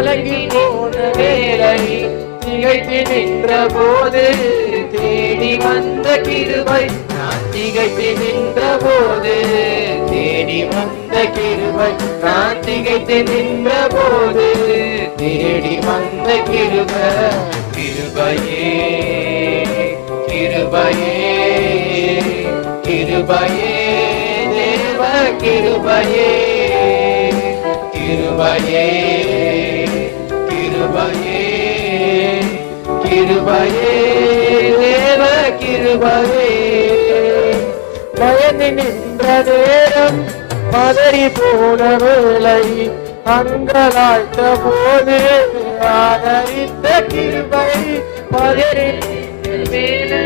கலங்கி போன வேளை திகைத்து நின்ற போது தேடி வந்த கிருபை. நான் திகைத்து நின்ற போது தேடி வந்த கிருபை. நான் திகைத்து நின்ற போது தேடி வந்த கிருபை. கிருபையே கிருபையே கிருபையே தேவ கிருபையே கிருபையே கிருபையே கிருபையே தேவ கிருபையே. பயந்து நின்ற நேரம் பதறி போன வேளை அங்கலாய்த்த போது ஆதரித்த கிருபை. பதறி வேளை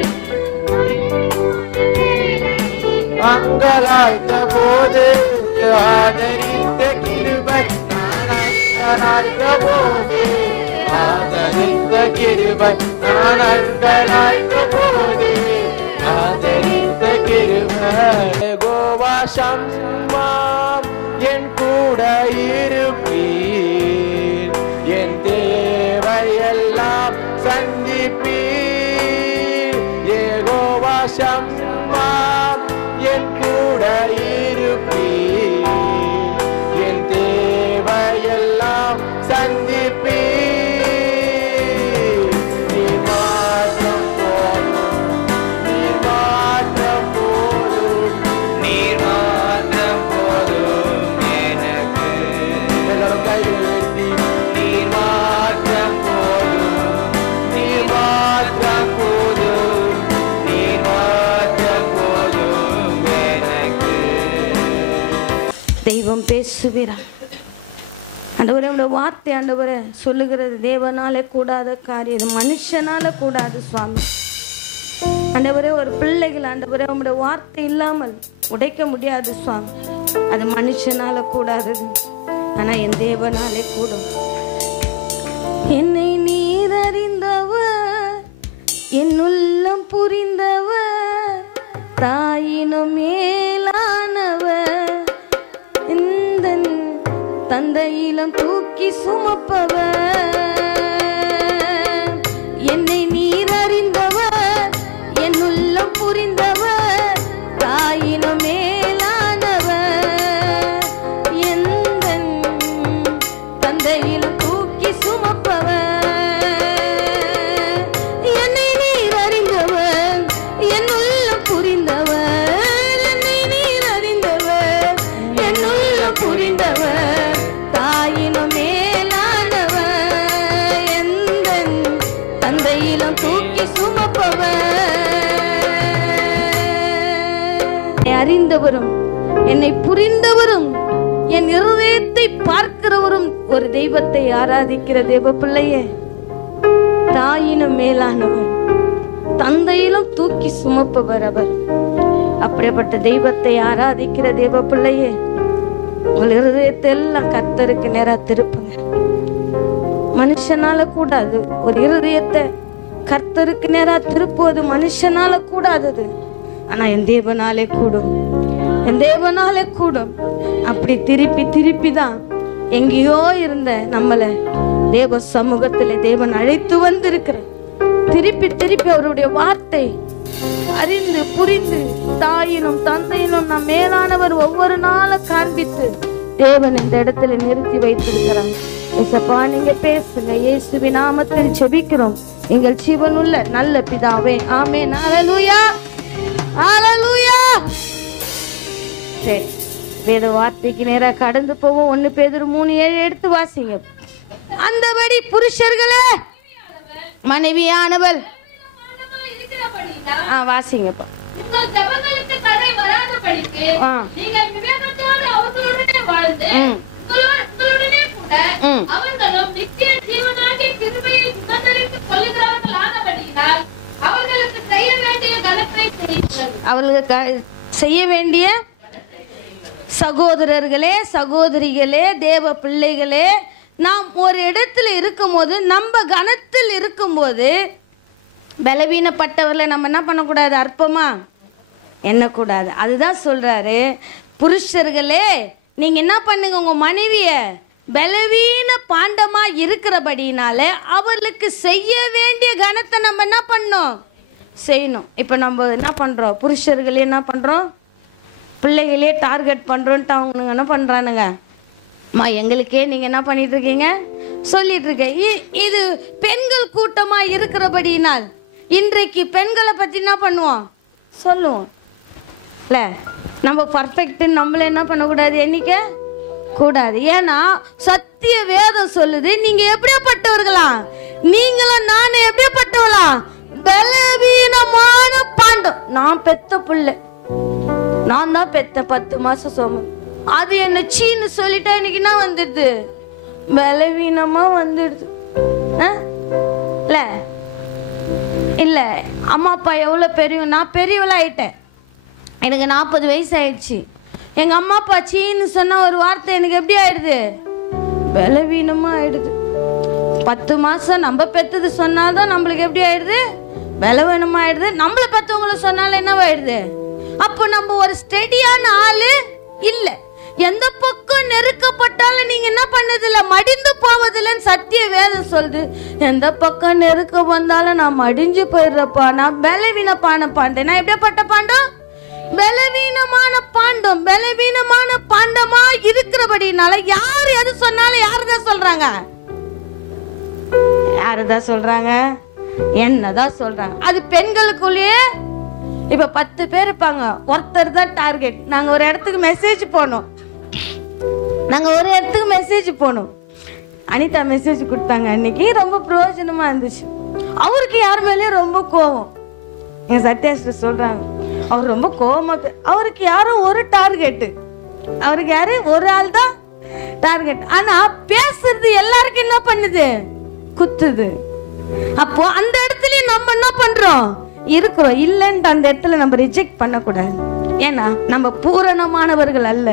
அங்கலாய்த்த போது ஆதரித்த கிருபை. அங்கலாய்த்த போது ஆதரித்த கிருபை. நான் அங்கலாய்த்த போது ஆதரித்த கிருபை. யெகோவா ஷம்மா என் கூட இருப்பீர். என் தேவையெல்லாம் சந்திப்பீர். யெகோவா ஷம்மா என் கூட இருப்பீர். என் தேவையெல்லாம் சந்திப்பீர். நீர் மாற்றம் போதும் நீர் மாற்றம் போதும் நீர் மாற்றம் போதும் எனக்கு. எல்லாரும் கையில் உயர்த்தி நீர் மாற்றம் போதும் நீர் மாற்றம் போதும் நீர் மாற்றம் போதும் எனக்கு. தெய்வம் பேசுகிறார். ஆண்டவரே, உடைய வார்த்தை ஆண்டவரே சொல்லுகிறது தேவனாலே கூடாத காரியம், இது மனுஷனால கூடாது சுவாமி. ஆண்டவரே, ஒரு பிள்ளைகள் ஆண்டவரே உங்களுடைய வார்த்தை இல்லாமல் உடைக்க முடியாது சுவாமி. அது மனுஷனால கூடாதது, ஆனா என் தேவனாலே கூடும். என்னை நீர் அறிந்தவர், என் உள்ளம் புரிந்தவர், தாயினும் மேலானவர், இந்த தந்தையிலும் தூக்கி சுமப்பவர். என்னை நீர் அறிந்தவர், என் உள்ளம் புரிந்தவர், தாயினும் மேலானவர், எந்த தந்தையிலும் தூக்கி சுமப்பவர். என்னை நீர் அறிந்தவர், என் உள்ளம் புரிந்தவர், என்னை நீர் அறிந்தவர், என் உள்ளம் புரிந்தவர், தாயினும் மேலானவர், எந்த தந்தையிலும் தூக்கி சுமப்பவர். என்னை அறிந்தவரும் என்னை புரிந்தவரும் என் இருதயத்தை பார்க்கிறவரும் ஒரு தெய்வத்தை ஆராதிக்கிற தேவ பிள்ளையே, தாயினும் மேலானவர், தந்தையிலும் தூக்கி சுமப்பவர் அவர். அப்படிப்பட்ட தெய்வத்தை ஆராதிக்கிற தேவ பிள்ளையே, உங்கள் இருதயத்தை எல்லாம் கர்த்தருக்கு நேரா திருப்புங்க. மனுஷனால கூடாது. ஒரு இருதயத்தை கர்த்தருக்கு நேரா திருப்புவது மனுஷனால கூடாதது, ஆனா என் தேவனாலே கூடும், என் தேவனாலே கூடும். அப்படி திருப்பி திருப்பி தான் எங்கேயோ இருந்த நம்மளை தேவ சமூகத்துல தேவன் அழைத்து வந்திருக்கிற. திருப்பி திருப்பி அவருடைய வார்த்தை அறிந்து புரிந்து தாயினும் தந்தையினும் நம் மேலானவர் ஒவ்வொரு நாளும் காண்பித்து தேவன் இந்த இடத்துல நிறுத்தி வைத்திருக்கிறார். ஏசப்பா, நீங்க பேசுங்க. இயேசுவின் நாமத்தில் ஜெபிக்கிறோம் எங்கள் ஜீவனுள்ள நல்ல பிதாவே, ஆமென். ஹல்லேலூயா, ஹல்லேலூயா. சரி, வேத வார்த்தைக்கு நேரா கடந்து போவோம். 1 பேதுரு 3:7 எடுத்து வாசிங்க. அந்தபடி புருஷர்களே மனைவியானவள் வாசிங்கப்பா. அவர்களுக்கு செய்ய வேண்டிய சகோதரர்களே, சகோதரிகளே, தேவ பிள்ளைகளே, நாம் ஒரு இடத்துல இருக்கும்போது, நம்ம கனத்தில் இருக்கும்போது பலவீனப்பட்டவர்களை நம்ம என்ன பண்ணக்கூடாது? அற்பமா எண்ணக்கூடாது. அதுதான் சொல்றாரு, புருஷர்களே நீங்க என்ன பண்ணுங்க, உங்க மனைவிய பலவீன பாண்டமா இருக்கிறபடினால அவர்களுக்கு செய்ய வேண்டிய கனத்தை நம்ம என்ன பண்ணோம், செய்யணும். இப்போ நம்ம என்ன பண்ணுறோம், புருஷர்களே என்ன பண்ணுறோம், பிள்ளைகளே டார்கெட் பண்ணுறோன்ட்டு அவங்க என்ன பண்ணுறானுங்க, அம்மா எங்களுக்கே நீங்கள் என்ன பண்ணிட்டு இருக்கீங்க சொல்லிட்டு இருக்க. இது பெண்கள் கூட்டமாக இருக்கிறபடினால் இன்றைக்கு பெண்களை பற்றி என்ன பண்ணுவோம் சொல்லுவோம் இல்லை. நம்ம பர்ஃபெக்ட்டுன்னு நம்மள என்ன பண்ணக்கூடாது, எண்ணிக்க கூடாது. ஏன்னா சத்திய வேதம் சொல்லுது, நீங்கள் எப்படியாப்பட்டவர்களா, நீங்களும் நானும் எப்படியாப்பட்டவளா, பலவீனமான பாண்டம். நான் பெத்த பிள்ளை, நான் தான் பெத்த 10 மாசம் சோம, அது என்ன சீன்னு சொல்லிட்டா இன்னைக்கு என்ன வந்துடுது, பலவீனமா வந்துடுது. இல்ல இல்ல அம்மா அப்பா எவ்வளோ பெரியவங்க, நான் பெரியவளாயிட்டேன், எனக்கு 40 வயசு ஆயிடுச்சு. எங்கள் அம்மா அப்பா சீன்னு சொன்ன ஒரு வார்த்தை எனக்கு எப்படி ஆயிடுது, பலவீனமா ஆயிடுது. 10 மாசம் நம்ம பெற்றது சொன்னாதான் நம்மளுக்கு எப்படி ஆயிடுது, பலவீனமா ஆயிடுது. நம்மளை பெற்றவங்களை சொன்னாலும் என்னவாயிடுது. அப்போ நம்ம ஒரு ஸ்டெடியான ஆளு இல்ல. எந்த பக்கம் நெருக்கப்பட்டாலும் நீங்க என்ன பண்ணதில்ல, மடிந்து போவதில்லைன்னு சத்திய வேதம் சொல்லுது. எந்த பக்கம் நெருக்க வந்தாலும் நான் மடிஞ்சு போயிடுறப்பா, நான் பலவீனமான பாண்டம். நான் எப்படிப்பட்ட பாண்டம், பலவீனமான பாண்டம். பலவீனமான பாண்டமா இருக்கிறபடினால யார் எது சொன்னாலும் யாருதான் சொல்றாங்க, யாருதான் சொல்றாங்க, என்னதான் சொல்றாங்க. அது பெண்களுக்குள்ளேயே இப்ப 10 பேர் இருப்பாங்க, ஒருத்தர் தான் டார்கெட். நாங்க ஒரு இடத்துக்கு மெசேஜ் போனோம், அனிதா மெசேஜ் கொடுத்தாங்க அன்னைக்கு, ரொம்ப பிரயோஜனமா இருந்துச்சு. அவருக்கு யார் மேலேயும் ரொம்ப கோவம். எங்க சத்யாஸ்ரீ சொல்றாங்க, அவர் ரொம்ப கோவமா, அவருக்கு யாரும் ஒரு டார்கெட், அவருக்கு யாரு ஒரு ஆள் தான் டார்கெட். ஆனா பேசுறது எல்லாருக்கும் என்ன பண்ணுது, குத்துது. அப்போ அந்த இடத்துலயும் நம்ம என்ன பண்றோம் இருக்கிறோம், இல்லைன்னு அந்த இடத்துல நம்ம ரிஜெக்ட் பண்ணக்கூடாது. ஏன்னா நம்ம பூரணமானவர்கள் அல்ல,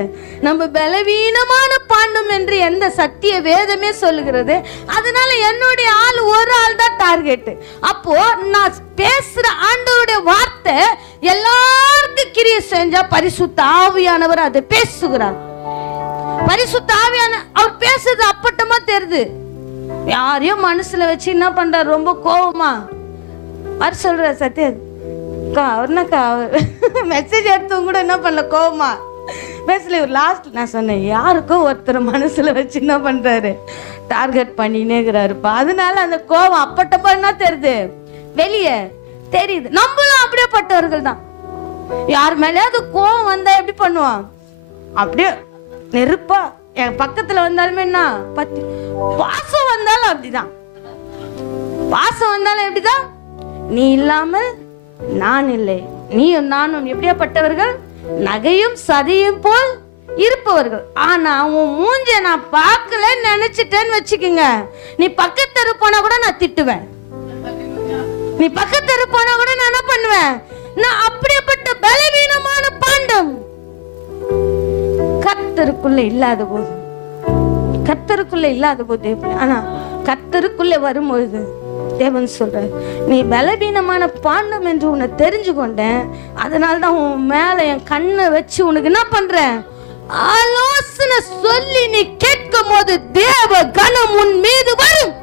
நம்ம பலவீனமான பாண்டம் என்று எந்த சத்திய வேதமே சொல்லுகிறது. அதனால என்னுடைய ஆள் ஒரு ஆள் தான் டார்கெட். அப்போ நான் பேசுற ஆண்டவருடைய வார்த்தை எல்லாருக்கும் கிரியை செஞ்சா பரிசுத்த ஆவியானவர் அதை பேசுகிறார். பரிசுத்த ஆவியான அவர் பேசுறது அப்பட்டமா தெரியுது. யாரையும் மனசுல வச்சு என்ன பண்றாரு, ரொம்ப கோவமா வர சொல்ற சத்யா அவர்னாக்கா மெசேஜ் எடுத்தவங்க கூட என்ன பண்ணல, கோவமா பேசல. ஒரு லாஸ்ட் நான் சொன்னேன், யாருக்கோ ஒருத்தர் மனசுல வச்சு என்ன பண்றாரு, டார்கெட் பண்ணினேங்கிறாருப்பா. அதனால அந்த கோவம் அப்பட்டப்பா என்ன தெரியுது, வெளியே தெரியுது. நம்மளும் அப்படியே பட்டவர்கள் தான். யார் மேலேயாவது கோவம் வந்தா எப்படி பண்ணுவான், அப்படியே நெருப்பா. என் பக்கத்துல வந்தாலுமே என்ன பத்தி, வாசம் வந்தாலும் அப்படிதான், வாசம் வந்தாலும் எப்படிதான், நீ இல்லாமல் நான் இல்லை, நீயும் நானும் எப்படியாப்பட்டவர்கள், நகையும் சதையும் போல் இருப்பவர்கள். ஆனா உன் மூஞ்ச நான் பார்க்கல நினைச்சிட்டேன்னு வச்சுக்கோங்க, நீ பக்கத்து போனா கூட நான் திட்டுவேன், நீ பக்கத்து போனா கூட நான் என்ன பண்ணுவேன், நான் அப்படியேப்பட்ட பலவீனமான பாண்டம். கர்த்தருக்குள்ள இல்லாத போது, கர்த்தருக்குள்ள இல்லாத போது, ஆனா கர்த்தருக்குள்ள வரும்பொழுது தேவன் சொல்ற, நீ பலவீனமான பாண்டம் என்று உன்னை தெரிஞ்சு கொண்டேன், அதனால்தான் உன் மேல என் கண்ணை வச்சு உனக்கு என்ன பண்றேன், ஆலோசனை சொல்லி நீ கேட்கும் போது தேவ கனம் உன் மீது வரும்.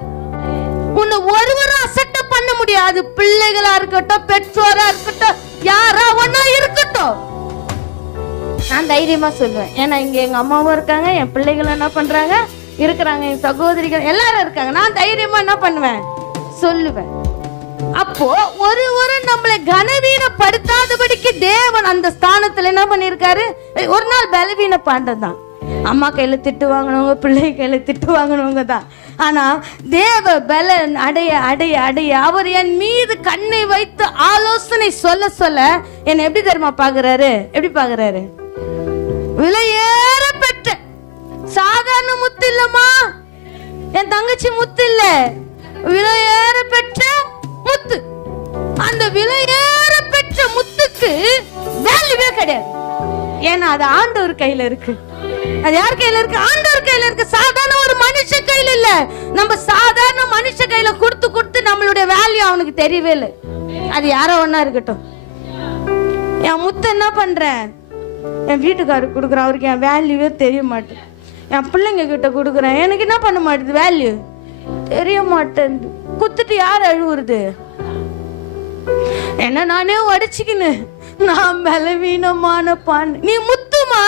உன்னை ஒருவரும் அசட்ட பண்ண முடியாது. பிள்ளைகளா இருக்கட்டும், பெற்றோரா இருக்கட்டும், யாரா ஒன்னா இருக்கட்டும், நான் தைரியமா சொல்லுவேன். ஏன்னா இங்க எங்க அம்மாவும் இருக்காங்க, என் பிள்ளைகளும் என்ன பண்றாங்க இருக்கிறாங்க, என் சகோதரிகள் எல்லாரும் இருக்காங்க. நான் தைரியமா என்ன பண்ணுவேன் சொல்லுவேன். அப்போ ஒரு நம்மளை கனவீனப்படுத்தாதபடிக்கு தேவன் அந்த ஸ்தானத்துல என்ன பண்ணிருக்காரு. ஒரு நாள் பலவீன பாண்டம் தான், அம்மா கையில திட்டு வாங்கினவங்க, பிள்ளை கையில திட்டு வாங்கினவங்க தான். ஆனா தேவ பலன் அடைய அடைய அடைய அவர் என் மீது கண்ணை வைத்து ஆலோசனை சொல்ல சொல்ல என்ன எப்படி தெரியுமா பாக்குறாரு, எப்படி பாக்குறாரு, விலையேற பெற்ற சாதாரண முத்து இல்லம்மா, என் தங்கச்சி முத்து இல்ல, விலையேற பெற்ற முத்து. அந்த விலையேற பெற்ற முத்துக்கு வேல்யூவே கிடையாது. ஏன்னா அது ஆண்டவர் கையில இருக்கு. அது யார் கையில இருக்கு, ஆண்டவர் கையில இருக்கு. சாதாரண ஒரு மனுஷ கையில இல்ல. நம்ம சாதாரண மனுஷ கையில கொடுத்து கொடுத்து நம்மளுடைய வேல்யூ அவனுக்கு தெரியவே இல்லை. அது யாரோ ஒன்னா இருக்கட்டும். என் முத்து என்ன பண்றேன், என் வீட்டுக்காரருக்கு கொடுக்குறேன், அவருக்கு என் வேல்யூவே தெரிய மாட்டேன். என் பிள்ளைங்க கிட்ட கொடுக்குறேன், எனக்கு என்ன பண்ண மாட்டேது, வேல்யூ தெரிய மாட்டேன். குத்துட்டு யார் அழுவுறது? என்ன நானே உடைச்சிக்கின்னு நான் பலவீனமான பான். நீ முத்துமா?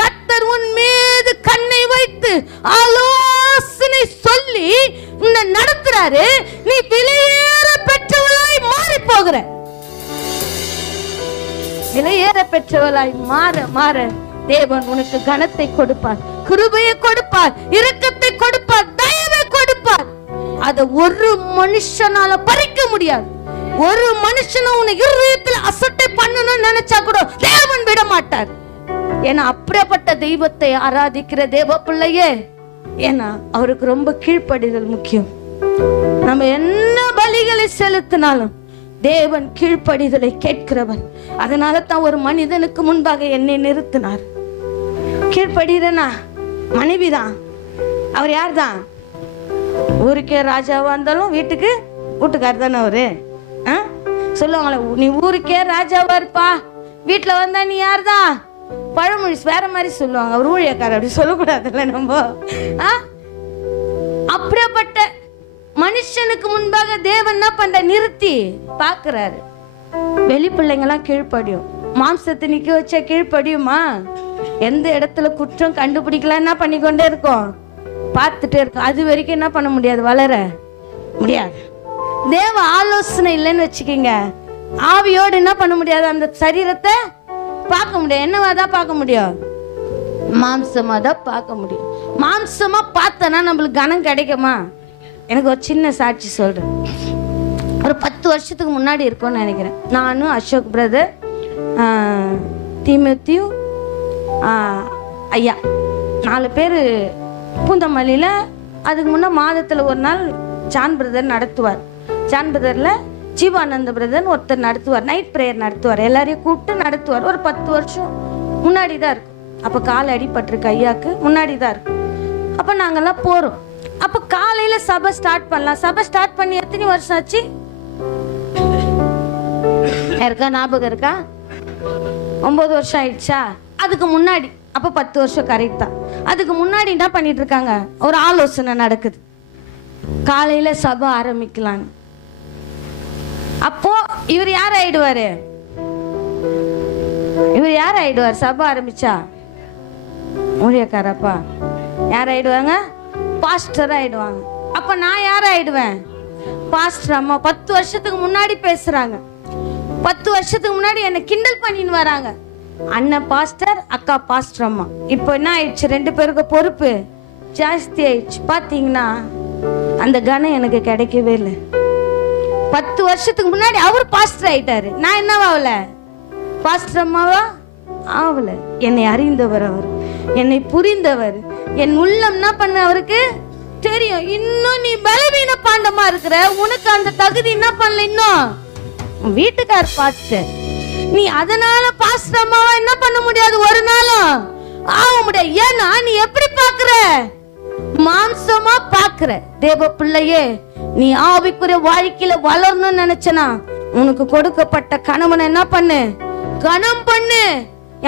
கர்த்தர் உன் மீது கண்ணை வைத்து ஆலோசனை சொல்லி உன்னை நடத்துறாரு. நீ விலையேற பெற்றவளாய் மாறி போகிற. விலையேற பெற்றவளாய் மாற மாற தேவன் உனக்கு கனத்தை கொடுப்பார், கிருபையை கொடுப்பார், இரக்கத்தை கொடுப்பார், தயவை கொடுப்பார். அதை ஒரு மனுஷனால பறிக்க முடியாது. ஒரு மனுஷனும் உன்னை இருதயத்தில் அசட்டை பண்ணணும்னு நினைச்சா கூட தேவன் விட மாட்டார். ஏன்னா அப்படிப்பட்ட தெய்வத்தை ஆராதிக்கிற தேவ பிள்ளையே, ஏன்னா அவருக்கு ரொம்ப கீழ்ப்படிதல் முக்கியம். நம்ம என்ன பலிகளை செலுத்தினாலும் தேவன் கீழ்ப்படிதலை கேட்கிறவர். அதனால தான் ஒரு மனிதனுக்கு முன்பாக என்னை நிறுத்தினார். கீழ்ப்படுகிறனா மனைவிதான். அவர் யார் தான்? ஊருக்கே ராஜாவா இருந்தாலும் வீட்டுக்கு வீட்டுக்காரர் தானே அவரு. சொல்லுவாங்களே, நீ ஊருக்கே ராஜாவா இருப்பா, வீட்டுல வந்தா நீ யார் தான்? பழமொழி வேற மாதிரி சொல்லுவாங்க. அவர் ஊழியக்காரர், அப்படி சொல்லக்கூடாதுல்ல நம்ம. அப்படிப்பட்ட மனுஷனுக்கு முன்பாக தேவன் என்ன பண்ற, நிறுத்தி பாக்குறாரு. வெளி பிள்ளைங்கெல்லாம் கீழ்ப்படியும், மாம்சத்தை நிக்க வச்சா கீழ்ப்படியுமா? எந்த இடத்துல குற்றம் கண்டுபிடிக்கலாம் என்ன பண்ணிக்கொண்டே இருக்கும், பார்த்துட்டே இருக்கும். அது வரைக்கும் என்ன பண்ண முடியாது, வளர முடியாது. தேவ ஆலோசனை இல்லைன்னு வச்சுக்கீங்க, ஆவியோடு என்ன பண்ண முடியாது, அந்த சரீரத்தை பார்க்க முடியாது. என்னவாதான் பார்க்க முடியும்? மாம்சமா தான் பார்க்க முடியும். மாம்சமா பார்த்தனா நம்மளுக்கு கனம் கிடைக்குமா? எனக்கு ஒரு சின்ன சாட்சி சொல்றேன். ஒரு 10 வருஷத்துக்கு முன்னாடி இருக்கும்னு நினைக்கிறேன். நானும் அசோக் பிரதர், தீமோத்தியு ஐயா 4 பேர் பூந்தமல்லியில். அதுக்கு முன்னே மாதத்தில் ஒரு நாள் ஜான் பிரதர் நடத்துவார். ஜான் பிரதரில் ஜீவானந்த பிரதர்னு ஒருத்தர் நடத்துவார். நைட் ப்ரேயர் நடத்துவார், எல்லாரையும் கூப்பிட்டு நடத்துவார். ஒரு 10 வருஷம் முன்னாடி தான் இருக்கும். அப்போ கால் அடிபட்டிருக்கு ஐயாவுக்கு, முன்னாடி தான் இருக்கும். அப்போ நாங்கள்லாம் போகிறோம். அப்போ காலையில் சபை ஸ்டார்ட் பண்ணலாம். சபை ஸ்டார்ட் பண்ணி எத்தனை வருஷம் ஆச்சு இருக்கா? ஞாபகம் இருக்கா? 9 வருஷம் ஆயிடுச்சா? அதுக்கு முன்னாடி அப்போ 10 வருஷம் கரெக்ட் தான். அதுக்கு முன்னாடி என்ன பண்ணிட்டு இருக்காங்க, ஒரு ஆலோசனை நடக்குது, காலையில சபை ஆரம்பிக்கலாம். அப்போ இவர் யார் ஆயிடுவாரு? இவர் யார் ஆயிடுவார்? சபை ஆரம்பிச்சா ஊழியக்காரப்பா யார் ஆயிடுவாங்க? பாஸ்டர் ஆயிடுவாங்க. அப்ப நான் யார் ஆயிடுவேன்? பாஸ்டர் அம்மா. 10 வருஷத்துக்கு முன்னாடி பேசுறாங்க. 10 வருஷத்துக்கு முன்னாடி என்ன கிண்டல் பண்ணின்னு வராங்க. அண்ணன் பாஸ்டர், அக்கா பாஸ்டர் அம்மா. இப்போ என்ன ஆயிடுச்சு, 2 பேருக்கு பொறுப்பு ஜாஸ்தி ஆயிடுச்சு. பாத்தீங்கன்னா அந்த கனம் எனக்கு கிடைக்கவே இல்லை. 10 வருஷத்துக்கு முன்னாடி அவர் பாஸ்டர் ஆயிட்டாரு, நான் என்னவாகல? பாஸ்டர் அம்மாவா ஆவல. என்னை அறிந்தவர் அவர், என்னை புரிந்தவர், என் உள்ளம் என்ன பண்ண அவருக்கு தெரியும். இன்னும் நீ பலவீன பாண்டமா இருக்கிற, உனக்கு அந்த தகுதி என்ன பண்ணல, இன்னும் வீட்டுக்கார் பாஸ்டர் நீ. அதனால பாஸ்டர் அம்மாவா என்ன பண்ண முடியாது, ஒரு நாளும் ஆக முடியாது. ஏன்னா நீ எப்படி பாக்குற, மாம்சமா பாக்குற. தேவ பிள்ளையே, நீ ஆவிக்குரிய வாழ்க்கையில வளரணும்னு நினைச்சனா உனக்கு கொடுக்கப்பட்ட கணவனை என்ன பண்ணு, கணம் பண்ணு.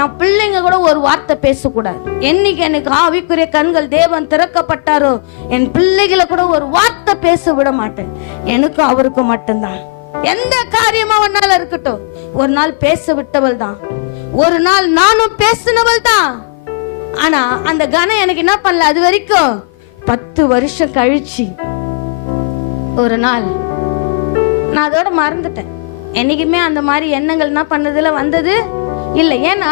என் பிள்ளைங்க கூட ஒரு வார்த்தை பேசக்கூடாது. என்னைக்கு எனக்கு ஆவிக்குரிய கண்கள் தேவன் திறக்கப்பட்டாரோ என் பிள்ளைகளை கூட ஒரு வார்த்தை பேச விட மாட்டேன். எனக்கு அவருக்கு மட்டும்தான். எந்த காரியமா ஒரு நாள் இருக்கட்டும், ஒரு நாள் பேச விட்டவள் தான், ஒரு நாள் நானும் பேசினவள் தான். ஆனா அந்த கணம் எனக்கு என்ன பண்ணல. அது வரைக்கும் 10 வருஷம் கழிச்சு ஒரு நாள் நான் அதோட மறந்துட்டேன். என்னைக்குமே அந்த மாதிரி எண்ணங்கள் என்ன பண்ணதுல வந்தது இல்லை. ஏன்னா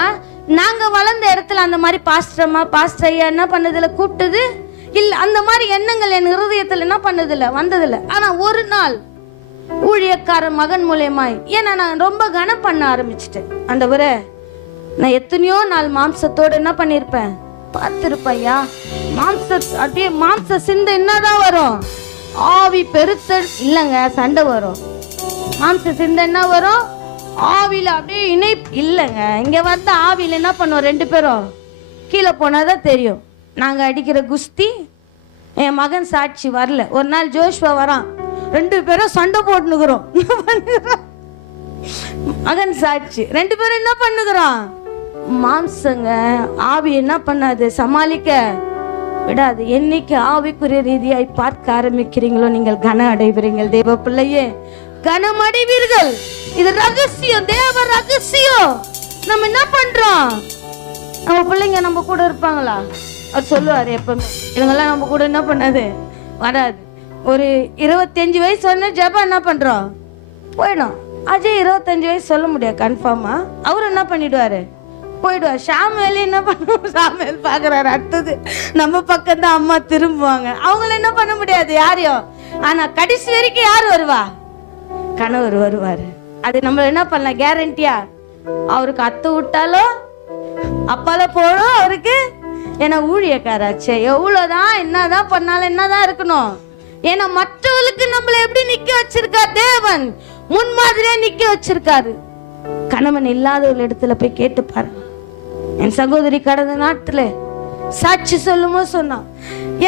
நாங்க வளர்ந்த இடத்துல அந்த மாதிரி பாஸ்டர்மா பாஸ்டர் ஐயா என்ன பண்ணதுல கூப்பிட்டது இல்லை. அந்த மாதிரி எண்ணங்கள் என் இருதயத்துல என்ன பண்ணதில்லை, வந்ததில்லை. ஆனா ஒரு நாள் ஊழியக்கார மகன் மூலியமாய், ஏன்னா நான் ரொம்ப கனம் பண்ண ஆரம்பிச்சிட்டேன். ஆண்டவரே, நான் எத்தனையோ நாள் மாம்சத்தோடு என்ன பண்ணிருப்பேன், பார்த்திருப்பையா. அப்படியே மாம்ச சிந்தை என்னதான் வரும், ஆவி பெருத்தல் இல்லைங்க, சண்டை வரும். மாம்ச சிந்தை என்ன வரும், ஆவியில அப்படியே இணைப்பு இல்லைங்க. இங்க வந்து ஆவியில என்ன பண்ணுவோம், 2 பேரும் கீழே போனாதான் தெரியும். நாங்க அடிக்கிற குஸ்தி. என் மகன் சாட்சி வரல. ஒரு நாள் ஜோஷ்வா வரான், 2 பேரும் சண்டை போட்டுனுக்குறோம். மகன் சாட்சி, 2 பேரும் என்ன பண்ணுகிறோம், மாம்சங்க. ஆவி என்ன பண்ணாது, சமாளிக்க விடாது. என்னைக்கு ஆவிக்குரிய ரீதியாய் பார்க்க ஆரம்பிக்கிறீங்களோ நீங்கள் கனம் அடைவீர்கள். தேவ பிள்ளையே, கனம் அடைவீர்கள். இது ரகசியம், தேவ ரகசியம். நம்ம என்ன பண்றோம்? நம்ம பிள்ளைங்க நம்ம கூட இருப்பாங்களா? அவர் சொல்லுவாரு எப்பவுமே, இவங்கெல்லாம் நம்ம கூட என்ன பண்ணாது, வராது. ஒரு 25 வயசு சொன்ன ஜெபம் என்ன பண்றோம், போயிடும். அஜய் 25 வயசு சொல்ல முடியாது கன்ஃபார்மா. அவர் என்ன பண்ணிடுவாரு, போயிடுவார். ஷாமேல் என்ன பண்ணுவோம், ஷாமேல் பாக்குறாரு. அடுத்தது நம்ம பக்கம் தான் அம்மா திரும்புவாங்க. அவங்கள என்ன பண்ண முடியாது யாரையும். ஆனா கடைசி வரைக்கும் யார் வருவா, கணவர் வருவாரு. அது நம்ம என்ன பண்ணலாம் கேரண்டியா. அவருக்கு அத்தை விட்டாலும் அப்பால போடும் அவருக்கு. ஏன்னா ஊழியக்காராச்சே, எவ்வளவுதான் என்னதான் பண்ணாலும் என்னதான் இருக்கணும். ஏன்னா மற்றவர்களுக்கு நம்மள எப்படி நிக்க வச்சிருக்கார் தேவன், முன்மாதிரியா நிக்க வச்சிருக்காரு. கணவன் இல்லாத ஒரு இடத்துல போய் கேட்டு பாருங்க. என் சகோதரி கடந்த நாட்டுல சாட்சி சொல்லுமோ சொன்னா,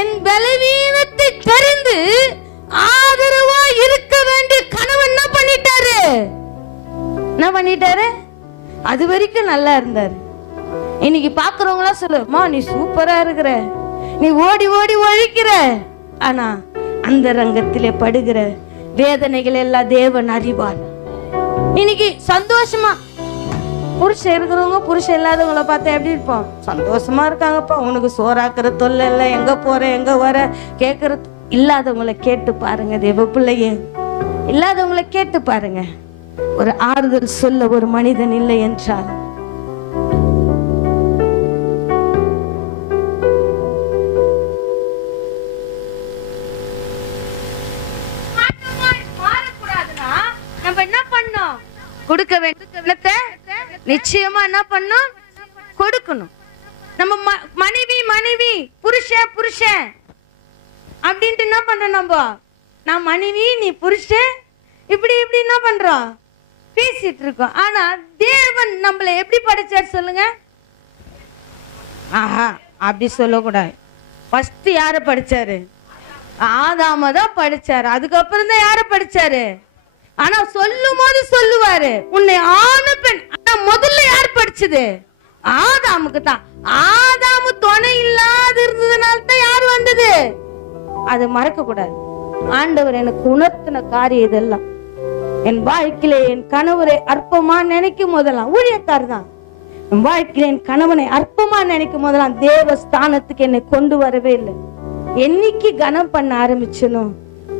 என் பலவீனத்தை தெரிந்து ஆதரவா இருக்க வேண்டிய கணவன் என்ன பண்ணிட்டாரு, அது வரைக்கும் நல்லா இருந்தாரு. இன்னைக்கு பாக்குறவங்களா சொல்லுமா, நீ சூப்பரா இருக்கிற, நீ ஓடி ஓடி ஒழிக்கிற. ஆனா அந்த ரங்கத்திலே படுகிற வேதனைகள் எல்லாம் தேவன் அறிவார். இன்னைக்கு சந்தோஷமா புருஷன் இருக்கிறவங்க புருஷன் இல்லாதவங்கள பார்த்தா எப்படி இருப்போம், சந்தோஷமா இருக்காங்கப்பா, உனக்கு சோறாக்குற தொல்லை இல்லை, எங்க போற எங்க வர கேட்கற. இல்லாதவங்களை கேட்டு பாருங்க தேவ பிள்ளையே, இல்லாதவங்களை கேட்டு பாருங்க. ஒரு ஆறுதல் சொல்ல ஒரு மனிதன் இல்லை என்றால் நம்ம என்ன பண்ணோம், கொடுக்க வேண்டிய நிச்சயமா என்ன பண்ணும், கொடுக்கணும். நம்ம மனைவி புருஷன் அப்படின்ட்டு என்ன பண்றோம், நம்ம நான் மனைவி நீ புருஷன் இப்படி என்ன பண்றோம், பேசிட்டு இருக்கோம். ஆனா தேவன் நம்மளை எப்படி படைச்சார் சொல்லுங்க. ஆஹா அப்படி சொல்லக்கூடாது. ஃபர்ஸ்ட் யார படிச்சாரு, ஆதாம தான் படிச்சாரு. அதுக்கப்புறம் தான் யார படிச்சாரு. ஆனா சொல்லும் போது சொல்லுவாரு உன்னை ஆண் பெண். ஆனா முதல்ல யார் படிச்சது, ஆதாமுக்கு தான். ஆதாமு துணை இல்லாத இருந்ததுனால தான் யார் வந்தது, அது மறக்க கூடாது. ஆண்டவர் எனக்கு உணர்த்தின காரியம் இதெல்லாம். என் வாழ்க்கையில என் கணவரை அற்பமா நினைக்கும் போதெல்லாம், ஊழியக்காரர் தான், என் வாழ்க்கையில என் கணவனை அற்பமா நினைக்கும் போதெல்லாம் தேவ ஸ்தானத்துக்கு என்னை கொண்டு வரவே இல்லை. என்னைக்கு கனம் பண்ண ஆரம்பிச்சனும்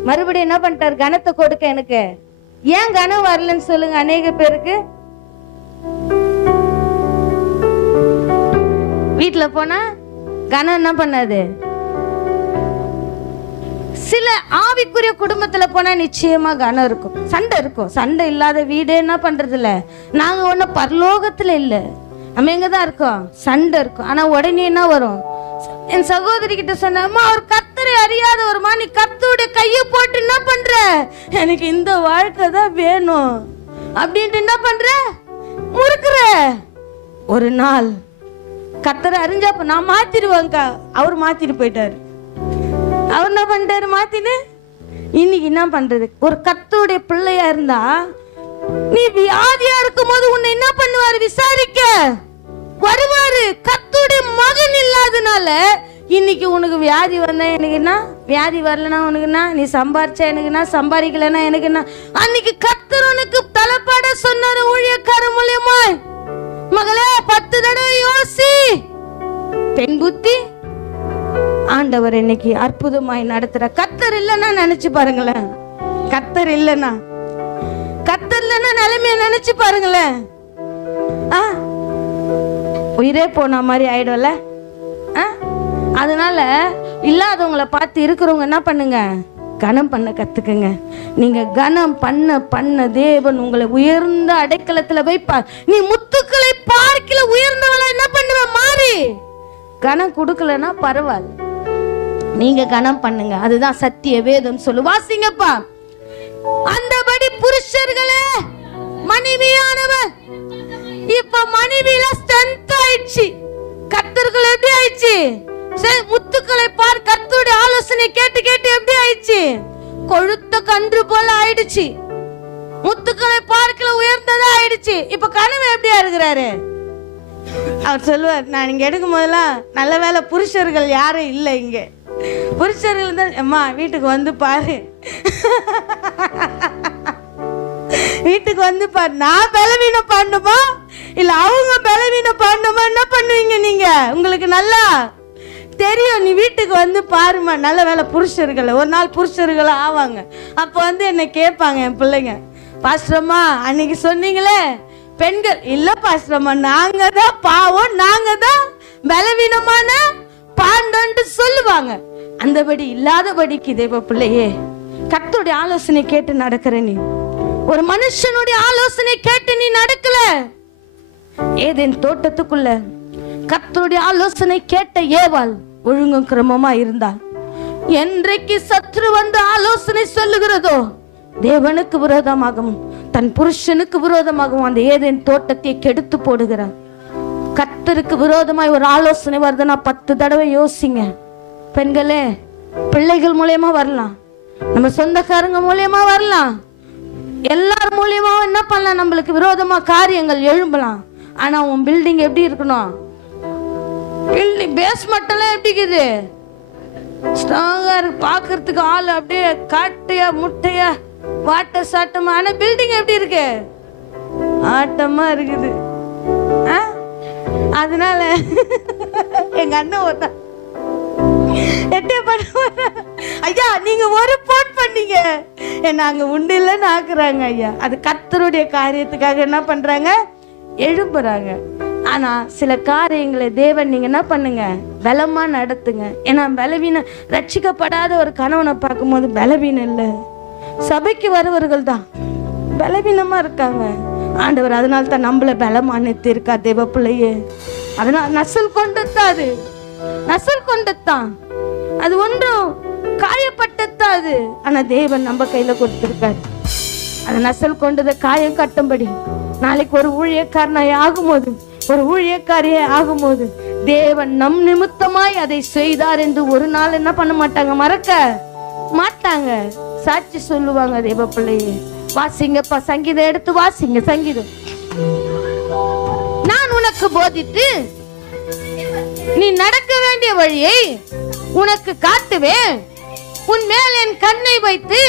மறுபடியும் என்ன பண்ணிட்டாரு, கனத்தை கொடுக்க. எனக்கு ஏன் கனம் வரலன்னு சொல்லுங்க. அநேக பேருக்கு வீட்டுல போனா கனம் என்ன பண்ணாது. சில ஆவிக்குரிய குடும்பத்துல போனா நிச்சயமா கனம் இருக்கும், சண்டை இருக்கும். சண்டை இல்லாத வீடு என்ன பண்றது இல்ல. நாங்க ஒண்ணு பரலோகத்துல இல்ல, நம்ம எங்கதான் இருக்கோம், சண்டை இருக்கும். ஆனா உடனே என்ன வரும், என் சகோதரி கிட்ட சொன்னம்மா அவர் கர்த்தரை அறியாதவருமா, நீ கர்த்தருடைய கையை போட்டு என்ன பண்ற, எனக்கு இந்த வாழ்க்கை தான் வேணும் அப்படின்ட்டு என்ன பண்ற, முறுக்குற. ஒரு நாள் கர்த்தரை அறிஞ்சப்ப நான் மாத்திடுவேங்க, அவர் மாத்திட்டு போயிட்டாரு. அவர் என்ன பண்ணிட்டாரு, மாத்தின்னு. இன்னைக்கு என்ன பண்றது, ஒரு கர்த்தருடைய பிள்ளையா இருந்தா நீ வியாதியா இருக்கும் போது உன்னை என்ன பண்ணுவாரு, விசாரிக்க வருவாரு. கர்த்தருடைய மகன் இல்லாதனால இன்னைக்கு உனக்கு வியாதி வந்தா எனக்கு என்ன, வியாதி வரலன்னா உனக்கு என்ன, நீ சம்பாரிச்சா எனக்கு என்ன, சம்பாதிக்கலன்னா எனக்கு என்ன. அன்னைக்கு கர்த்தர் உனக்கு தலைப்பாட சொன்னாரு ஊழியக்கார மூலியமா, மகளே 10 தடவை யோசி. பெண் புத்தி ஆண்டவர் இன்னைக்கு அற்புதமாய் நடத்துற. கர்த்தர் இல்லைன்னா நினைச்சு பாருங்களேன், கர்த்தர் இல்லைன்னா நிலைமைய நினைச்சு பாருங்களேன். உயிரே போன மாதிரி ஆயிடும்ல. அதனால இல்லாதவங்களை பார்த்து இருக்கிறவங்க என்ன பண்ணுங்க, கனம் பண்ண கத்துக்குங்க. நீங்க கனம் பண்ண பண்ண தேவன் உங்களை உயர்ந்த அடைக்கலத்துல வைப்பார். நீ முத்துக்களை பார்க்கல உயர்ந்தவளா என்ன பண்ணுவ மாறி. கனம் கொடுக்கலன்னா பரவாயில்ல, நீங்க கனம் பண்ணுங்க. அதுதான் சத்திய வேதம் சொல்லு. வாசிங்கப்பா. அந்தபடி புருஷர்களே மனைவியானவர் இப்ப மனைவியில ஸ்ட்ரென்த் ஆயிடுச்சு. கர்த்தர்கள் எப்படி ஆயிடுச்சு, முத்துக்களை பார், கர்த்தருடைய ஆலோசனை கேட்டு கேட்டு எப்படி ஆயிடுச்சு, கொழுத்த கன்று போல ஆயிடுச்சு. முத்துக்களை பார்க்கல உயர்ந்ததா ஆயிடுச்சு. இப்ப கனவு எப்படியா இருக்கிறாரு, அவர் சொல்லுவார், நான் இங்கே எடுக்கும் போதெல்லாம் நல்ல வேலை புருஷர்கள் யாரும் இல்லை, இங்கே புருஷர்கள் தான். அம்மா வீட்டுக்கு வந்து பாரு, வீட்டுக்கு வந்து பாரு, நான் பலவீனம் பண்ணுமா இல்லை அவங்க பலவீனம் பண்ணுமா, என்ன பண்ணுவீங்க நீங்க? உங்களுக்கு நல்லா தெரியும், நீ வீட்டுக்கு வந்து பாருமா. நல்ல வேலை புருஷர்களை ஒரு நாள் புருஷர்களை ஆவாங்க. அப்போ வந்து என்னை கேட்பாங்க என் பிள்ளைங்க, பாஸ்டரம்மா அன்னைக்கு சொன்னீங்களே பெண்கள், இல்லை பாஸ்டரம்மா நாங்க தான் பாவம், நாங்க தான் பலவீனமான பாண்டோன்னு சொல்லுவாங்க. அந்தபடி இல்லாதபடிக்கு தேவ பிள்ளையே, கர்த்தருடைய ஆலோசனை கேட்டு நடக்கிற நீ, ஒரு மனுஷனுடைய ஆலோசனை கேட்டு நீ நடக்கல. ஏதேன் தோட்டத்துக்குள்ள கர்த்தருடைய ஆலோசனை கேட்ட ஏவாள் ஒழுங்கும் கிரமமா இருந்தாள். என்றைக்கு சத்ரு வந்து ஆலோசனை சொல்லுகிறதோ தேவனுக்கு விரோதமாகவும் தன் புருஷனுக்கு விரோதமாகவும் அந்த ஏதேன் தோட்டத்தை கெடுத்து போடுகிறான். கர்த்தருக்கு விரோதமாய் ஒரு ஆலோசனை வருதுன்னா 10 தடவை யோசிங்க. பெண்களே, பிள்ளைகள் மூலியமா வரலாம், நம்ம சொந்தக்காரங்க மூலியமா வரலாம், எல்லார் மூலியமா என்ன பண்ணலாம், நம்மளுக்கு விரோதமா காரியங்கள் எழும்பலாம். ஆனா உன் பில்டிங் எப்படி இருக்கணும்? பில்டிங் பேஸ்மெண்ட் எல்லாம் எப்படி இருக்குது? ஸ்ட்ராங்கா இருக்கு, பாக்குறதுக்கு ஆள் அப்படியே காட்டையா முட்டையா வாட்ட சாட்டமா. ஆனா பில்டிங் எப்படி இருக்கு? ஆட்டமா இருக்குது. அதனால எங்க அண்ணன் ஒருத்தா ஐயா நீங்க ஒரு போன் பண்ணீங்க, நாங்க உண்டு இல்லைன்னு ஆக்குறாங்க ஐயா. அது கர்த்தருடைய காரியத்துக்காக என்ன பண்றாங்க, எழும்புறாங்க. ஆனா சில காரியங்களை தேவன் நீங்க என்ன பண்ணுங்க, பலமா நடத்துங்க. ஏன்னா பலவீனம், ரட்சிக்கப்படாத ஒரு கணவனை பார்க்கும்போது பலவீனம் இல்லை, சபைக்கு வருவர்கள் தான் பலவீனமா இருக்காங்க. ஆண்டவர் அதனால தான் நம்மள பலமானத்து இருக்கா தேவ பிள்ளையே. அதனால நசல் கொண்டத்தாது, நசல் கொண்டத்தான், அது ஒன்றும் காயப்பட்டத்தான் அது. ஆனா தேவன் நம்ம கையில கொடுத்திருக்காரு. அது நசல் கொண்டதை காயம் கட்டும்படி நாளைக்கு ஒரு ஊழியக்காரனாய் ஆகும்போது, ஒரு ஊழியக்காரியை ஆகும்போது தேவன் நம் நிமித்தமாய் அதை செய்தார் என்று ஒரு நாள் என்ன பண்ண மாட்டாங்க, மறக்க மாட்டாங்க, சாட்சி சொல்லுவாங்க தேவ பிள்ளையே. வாசிங்கப்பா, சங்கீதம் எடுத்து வாசிங்க. சங்கீதம், நான் உனக்கு போதித்து நீ நடக்க வேண்டிய வழியை உனக்கு காட்டுவேன், உன் மேல் என் கண்ணை வைத்து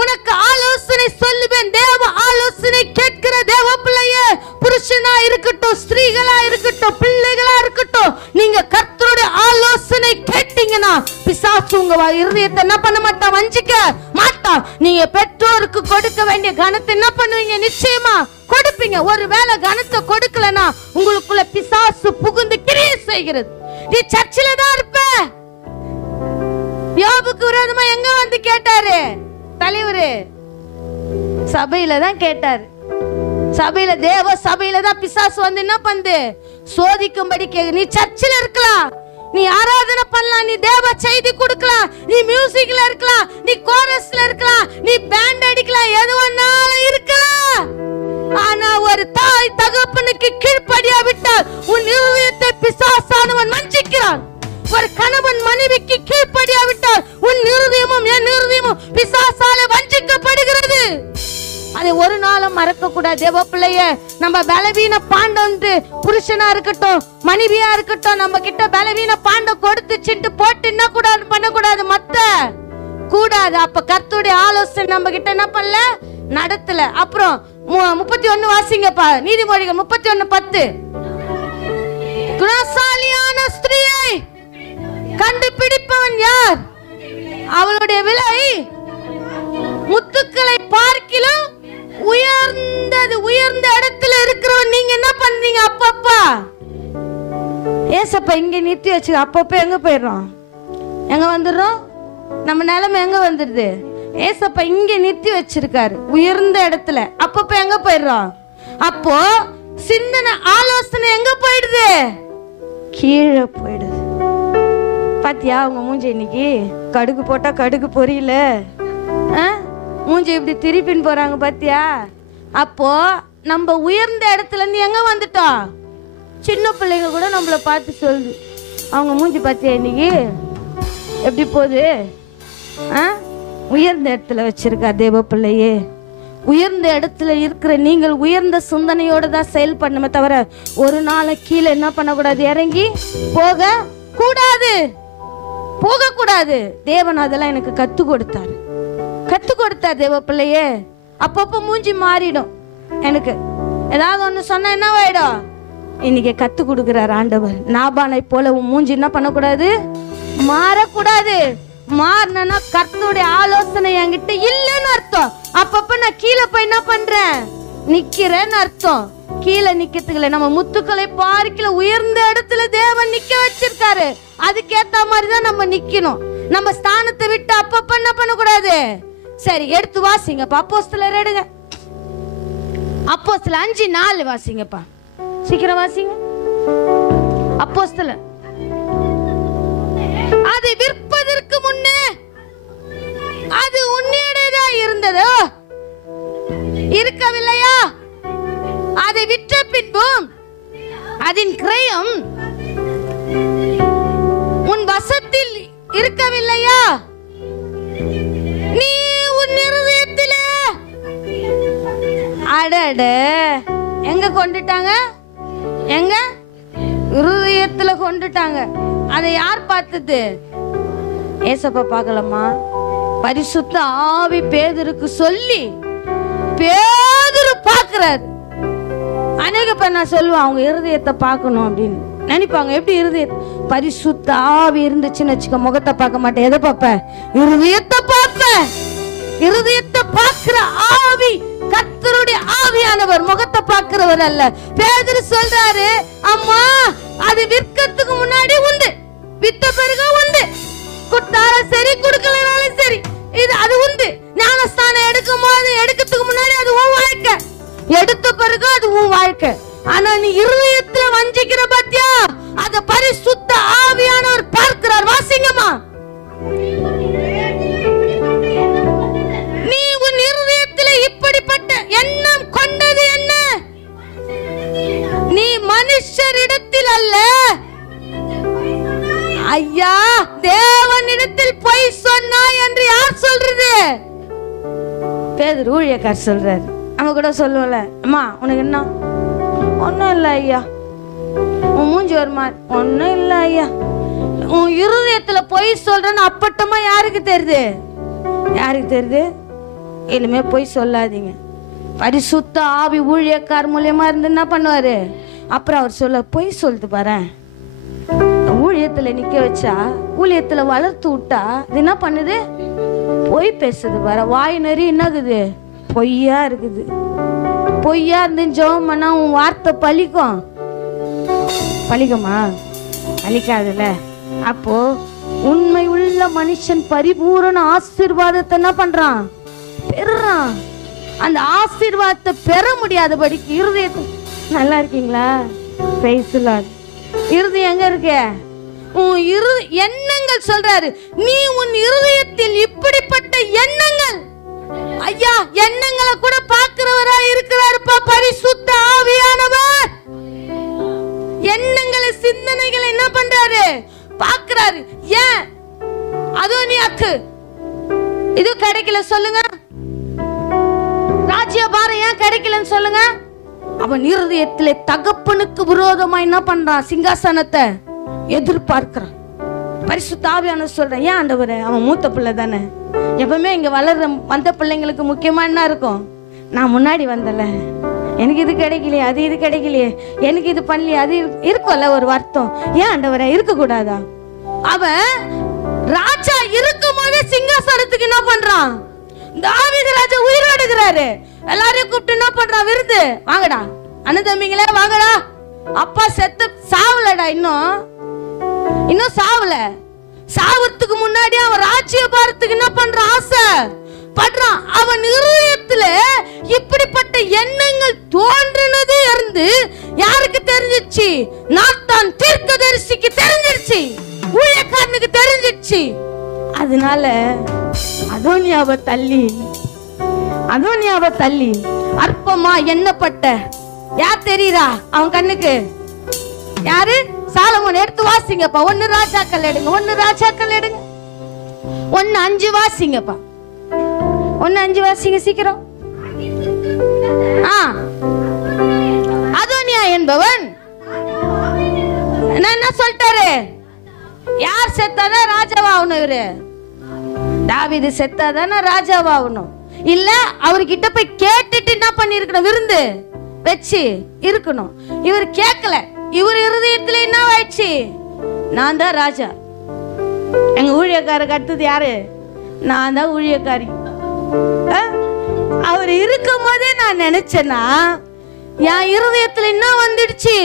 உனக்கு ஆலோசனை சொல்லுவேன். தேவ ஆலோசனை கேட்கிற தேவ பிள்ளையே, புருஷனா இருக்கட்டும், ஸ்திரீகளா இருக்கட்டும், பிள்ளைகளா இருக்கட்டும், நீங்க கர்த்தருடைய ஆலோசனை கேட்டீங்கன்னா பிசாசு உங்க இருதயத்தை என்ன பண்ண மாட்டா, வஞ்சிக்க மாட்டா. நீங்க பெற்றோருக்கு கொடுக்க வேண்டிய கனத்தை என்ன பண்ணுவீங்க, நிச்சயமா கொடுப்பீங்க. ஒருவேளை கனத்தை கொடுக்கலனா உங்களுக்குள்ள பிசாசு புகுந்து கிரியை செய்கிறது. நீ சர்ச்சில தான் இருப்ப. யோபுக்கு விரோதமா எங்க வந்து கேட்டாரு தலைவரு? சபையில தான் கேட்டாரு. சபையில, தேவ சபையில தான் பிசாசு வந்து என்ன பண்ணுது, சோதிக்கும்படி கேக்கு. நீ சர்ச்சில் இருக்கலாம், நீ ஆராதனை பண்ணலாம், நீ தேவ செய்தி கொடுக்கலாம், நீ மியூசிக்ல இருக்கலாம், நீ கோரஸ்ல இருக்கலாம், நீ பேண்ட் அடிக்கலாம், எது வேணாலும் இருக்கலாம். ஆனா ஒரு தாய் தகப்பனுக்கு கீழ்ப்படியா விட்டால் உன் இருதயத்தை பிசாசானவன் வஞ்சிக்கிறான். ஒரு கணவன் மனைவிக்கு கீழ்ப்படியா விட்டால் உன் இருதயமும் என் இருதயமும் பிசாசால வஞ்சிக்கப்படுகிறது. அதை ஒரு நாளும் மறக்க கூடாது தேவ பிள்ளைய. நம்ம பலவீன பாண்டம், புருஷனா இருக்கட்டும் மனைவியா இருக்கட்டும், நம்ம கிட்ட பலவீன பாண்டம் கொடுத்து சிட்டு போட்டு என்ன கூடாது, பண்ணக்கூடாது, மத்த கூடாது. அப்ப கர்த்தருடைய ஆலோசனை நம்ம கிட்ட என்ன பண்ணல, நடத்தல. அப்புறம் 31 வாசிங்கப்பா, நீதிமொழிகள் 31:10. குணசாலியான ஸ்திரீயை கண்டுபிடிப்பவன் யார்? அவளுடைய விலை முத்துக்களை பார்க்கிலும் உயர்ந்தது. உயர்ந்த இடத்துல இருக்கிறவன் நீங்க என்ன பண்றீங்க, அப்பப்பா ஏசப்பா இங்க நிறுத்தி வச்சு அப்பப்ப எங்க போயிடுறோம், எங்க வந்துடுறோம், நம்ம நிலைமை எங்க வந்துடுது. ஏசப்பா இங்க நிறுத்தி வச்சிருக்காரு உயர்ந்த இடத்துல, அப்பப்ப எங்க போயிடுறோம். அப்போ சிந்தனை ஆலோசனை எங்க போயிடுது, கீழே போயிடுது. பாத்தியா உங்க மூஞ்சி இன்னைக்கு கடுகு போட்டா கடுகு பொரியல, மூஞ்சி இப்படி திருப்பின்னு போறாங்க பாத்தியா. அப்போ நம்ம உயர்ந்த இடத்துல இருந்து எங்க வந்துட்டோம். சின்ன பிள்ளைங்க கூட நம்மள பார்த்து சொல்லுது, அவங்க மூஞ்சி பாத்தியா இன்னைக்கு எப்படி போகுது. உயர்ந்த இடத்துல வச்சிருக்கா தேவ பிள்ளையே. உயர்ந்த இடத்துல இருக்கிற நீங்கள் உயர்ந்த சிந்தனையோட தான் செயல்படணுமே தவிர ஒரு நாளை கீழே என்ன பண்ணக்கூடாது, இறங்கி போக கூடாது. தேவன் அதெல்லாம் எனக்கு கத்து கொடுத்தார் தேவ பிள்ளையே. அப்பப்போ மூஞ்சி மாறிடும். எனக்கு ஏதாவது ஒண்ணு சொன்னா என்ன ஆயிடும், இன்னைக்கு கத்து கொடுக்கிறார் ஆண்டவர். நாபானை போல உன் மூஞ்சி என்ன பண்ணக்கூடாது, மாறக்கூடாது. மாறினா கர்த்தருடைய ஆலோசனை என்கிட்ட இல்லைன்னு அர்த்தம். அப்பப்ப நான் கீழே போய் என்ன பண்றேன், நிக்கிறேன்னு அர்த்தம். கீழே நிக்கிறதுக்குல நம்ம முத்துக்களை பார்க்கல உயர்ந்த இடத்துல தேவன் நிக்க வச்சிருக்காரு. அதுக்கேத்த மாதிரிதான் நம்ம நிக்கணும். நம்ம ஸ்தானத்தை விட்டு அப்பப்ப என்ன பண்ணக்கூடாது. சரி, எடுத்து வாசிங்கப்பா. அப்போஸ்தலர் எடுங்க. அப்போஸ்தலர் 5:4 வாசிங்கப்பா. சீக்கிரம் வாசிங்க. அப்போஸ்தலர். அதை விற்பதற்கு முன்னே அது உன்னிடதா இருந்ததோ, இருக்கவில்லையா? அதை விற்ற பின்பும் அதன் கிரயம் உன் வசத்தில் இருக்கவில்லையா? நீ உன் இருதயத்திலே அடட எங்க கொண்டுட்டாங்க, எங்க இருதயத்துல கொண்டுட்டாங்க. அதை யார் பார்த்தது? ஏசப்பா பார்க்கலாமா? பரிசுத்த ஆவி பேதுருக்கு சொல்லி பேதுரு பார்க்கிறாரு. அநேக பேர் நான் சொல்லுவேன் அவங்க இருதயத்தை பார்க்கணும் அப்படின்னு நினைப்பாங்க. எப்படி இருதயம்? பரிசுத்த ஆவி இருந்துச்சுன்னு வச்சுக்க, முகத்தை பார்க்க மாட்டேன். எதை பார்ப்பேன்? இருதயத்தை பார்ப்பேன். இருதயத்தை பார்க்கிற ஆவி கர்த்தருடைய ஆவியானவர், முகத்தை பார்க்கிறவர் அல்ல. பேதுரு சொல்றாரு, அம்மா அது விற்கிறதுக்கு முன்னாடி உண்டு, வித்த பிறகு உண்டு, கொடுத்தாலும் சரி கொடுக்கலனாலும் சரி, இது அது உண்டு. ஞானஸ்தானம் எடுக்கிறதுக்கு முன்னாடி அது உன் வாழ்க்கை, எடுத்த பிறகு அது உன் வாழ்க்கை. ஆனா நீ இருதயத்துல வஞ்சிக்கிற பத்தியா, அத பரிசுத்த ஆவியானவர் பார்க்கிறார். வாசிங்கம்மா. நீ உன் இருதயத்துல இப்படிப்பட்ட எண்ணம் கொண்டது என்ன? நீ மனுஷரிடத்தில் அல்ல, ஐயா தேவனிடத்தில் பொய் சொன்னாய் என்று யார் சொல்றது? பேதுரு ஊழியக்கார் சொல்றாரு. அவன் கூட சொல்லுவல, அம்மா உனக்கு என்ன? ஒன்னும் இல்லை ஐயா. உன் மூஞ்சி வருமா? ஒன்னும் இல்லை ஐயா. உன் இருதயத்துல பொய் சொல்றன்னு அப்பட்டமா யாருக்கு தெரியுது? யாருக்கு தெரியுது? இனிமே பொய் சொல்லாதீங்க. பரிசுத்த ஆவி ஊழியக்கார் மூலியமா இருந்து என்ன பண்ணுவாரு? அப்புறம் அவர் சொல்ல, பொய் சொல்லிட்டு பாரு. ஊழியத்துல நிக்க வச்சா, ஊழியத்துல வளர்த்து விட்டா இது என்ன பண்ணுது? பொய் பேசுது பாரு. வாய் நெறி என்னகுது? பொய்யா இருக்குது. பொய்யா இருந்து ஜெபம் பண்ணா உன் வார்த்தை பலிக்கும்? பலிக்குமா? பலிக்காதுல்ல. அப்போ உண்மை உள்ள மனுஷன் பரிபூரண ஆசீர்வாதத்தை என்ன பண்றான்? பெறுறான். அந்த ஆசீர்வாதத்தை பெற முடியாதபடிக்கு இருதயத்தை. நல்லா இருக்கீங்களா? Praise the Lord. இருதயம் எங்க இருக்கு? உன் எண்ணங்கள் சொல்றாரு. நீ உன் இருதயத்தில் இப்படிப்பட்ட எண்ணங்கள், ஐயா எண்ணங்களை கூட பார்க்கிறவரா இருக்கிறாருப்பா பரிசுத்த ஆவியானவர். எண்ணங்களை சிந்தனைகளை என்ன பண்றாரு? பார்க்கிறாரு. ஏன் அதோனியாக்கு இது கிடைக்கல சொல்லுங்க? ராஜ்யபாரம் ஏன் கிடைக்கலன்னு சொல்லுங்க? அவன் இருதயத்திலே தகப்பனுக்கு விரோதமா என்ன பண்றான்? சிங்காசனத்தை எதிர்பார்க்கிறான். பரிசுத்த ஆவியானவர் சொல்றேன், ஏன் ஆண்டவரே? அவன் மூத்த பிள்ளை தானே. எப்பவுமே இங்க வந்த பிள்ளைங்களுக்கு முக்கியமா என்ன இருக்கும்? நான் முன்னாடி வந்தல, எனக்கு இது கிடைக்கலையே, அது இது கிடைக்கலையே, எனக்கு இது பண்ணலையே, அது இருக்கும்ல ஒரு வருத்தம். ஏன் ஆண்டவரே இருக்க கூடாதா? அவன் ராஜா இருக்கும் போதே சிங்காசனத்துக்கு என்ன பண்றான்? தாவீது ராஜா உயிரோடுகிறாரு. எல்லாரையும் கூப்பிட்டு என்ன பண்றான்? விருந்து. வாங்கடா அண்ணன் தம்பிங்களே வாங்கடா. அப்பா செத்து சாவலடா, இன்னும் சாவல. சாவறதுக்கு முன்னாடி அவன் ராஜ்ய பாரத்துக்கு என்ன பண்றான்? ஆசை படுறான். அவன் இருதயத்துல இப்படிப்பட்ட எண்ணங்கள் தோன்றினது இருந்து யாருக்கு தெரிஞ்சிச்சு? நாத்தான் தீர்க்கதரிசிக்கு தெரிஞ்சிருச்சு, ஊழியக்காரனுக்கு தெரிஞ்சிருச்சு. அதனால அதோனியாவை தள்ளி அற்பமா எண்ணப்பட்ட யார் தெரியுதா அவன் கண்ணுக்கு? யாரு? சாலமோன். எடுத்து வாசிங்கப்பா. 1 ராஜாக்கள் எடுங்க. 1:5 வாசிங்கப்பா. 1:5 வாசிங்க சீக்கிரம். அதோனியா என்பவன் என்ன சொல்லிட்டாரு? யார் செத்தானா ராஜாவாகணும்? இவரு தாவீது செத்தாதானே ராஜாவாகணும். இல்ல அவர்கிட்ட போய் கேட்டுட்டு என்ன பண்ணிருக்கணும்? விருந்து வச்சு இருக்கணும். இவர் கேட்கல. இவர் இருதயத்துல என்ன ஆயிடுச்சு? நான் தான் ராஜா. எங்க ஊழியக்காரருக்கு அடுத்தது யாரு? நான் தான் ஊழியக்காரி. அவர் இருக்கும் போதே நான் நினைச்சேன்னா என் இருதயத்துல என்ன வந்துடுச்சு?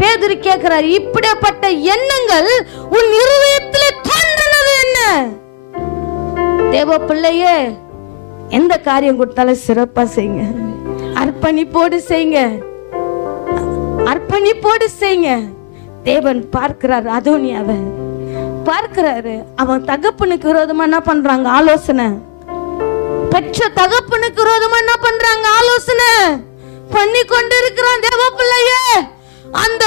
பேதுரு கேட்கிறார், இப்படிப்பட்ட எண்ணங்கள் உன் இருதயத்துல தோன்றினது என்ன? தேவ பிள்ளையே, எந்த காரியம் கொடுத்தாலும் சிறப்பா செய்யுங்க. அர்ப்பணிப்போடு செய்யுங்க. அர்ப்பணிப்போடு செய்யுங்க. தேவன் பார்க்கிறார். அதோனியாவை பார்க்கிறாரு. அவன் தகப்பனுக்கு விரோதமா என்ன பண்றாங்க? ஆலோசனை. பெற்ற தகப்பனுக்கு விரோதமா என்ன பண்றாங்க? ஆலோசனை பண்ணி கொண்டு இருக்கிறான். தேவ பிள்ளையே, அந்த